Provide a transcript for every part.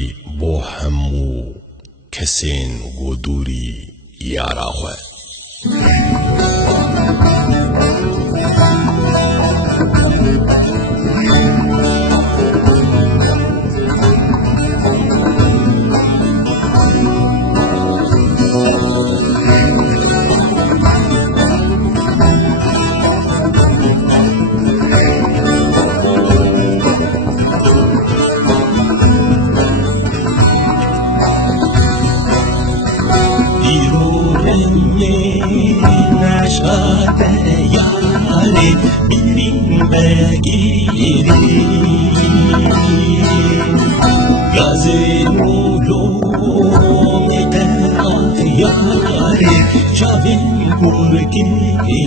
بکری با همو کسین و دوری یارا خواه نشاط یاری بیرین بگیری گازینولو میترات یاری جاوین برگیری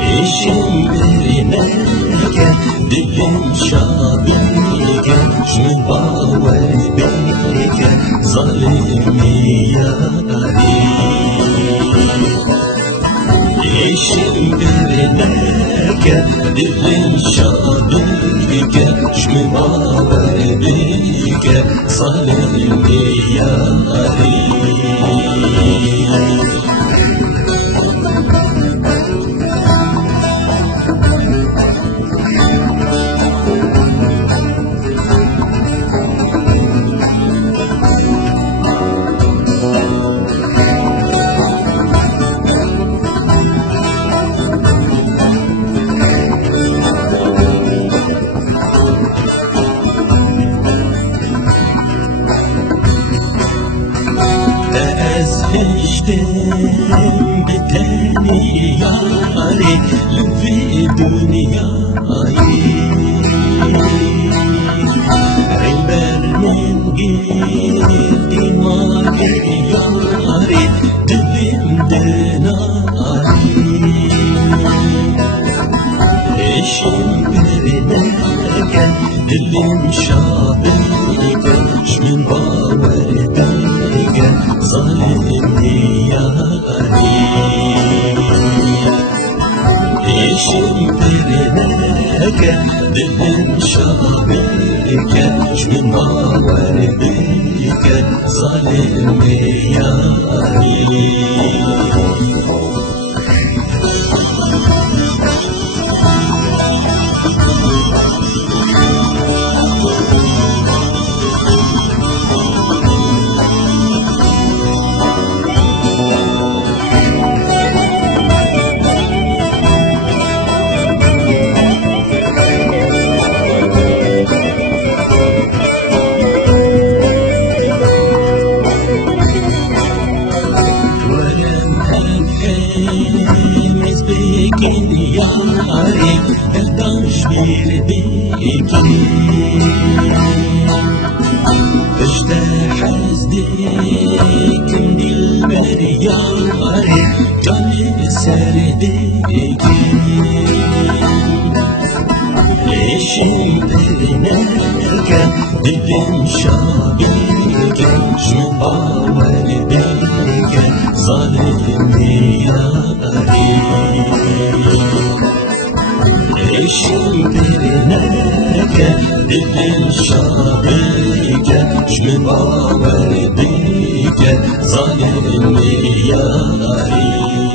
ایشیم برینه که دلیم شابیگه شمین باور بیگه ظالمی یاری ایشیم برینه که دلیم شابیگه شمین باور بیگه ظالمی یاری اشتم بتاني ياري في دنياي عبر من قلبي ما ياري دبم دناي اشم برناك دلم شابك شمن باور بيك ظالمني ياري ايشم برناك دلم شابك شمن باور بيك ظالمني ياري yari eldaş bir beki işte hazdikim dilber yari canı serdeki eşim derinerken dilim şabike şu baver beke zalimi yari eşim derinerken dilim şabike şu baver beke zalimi yari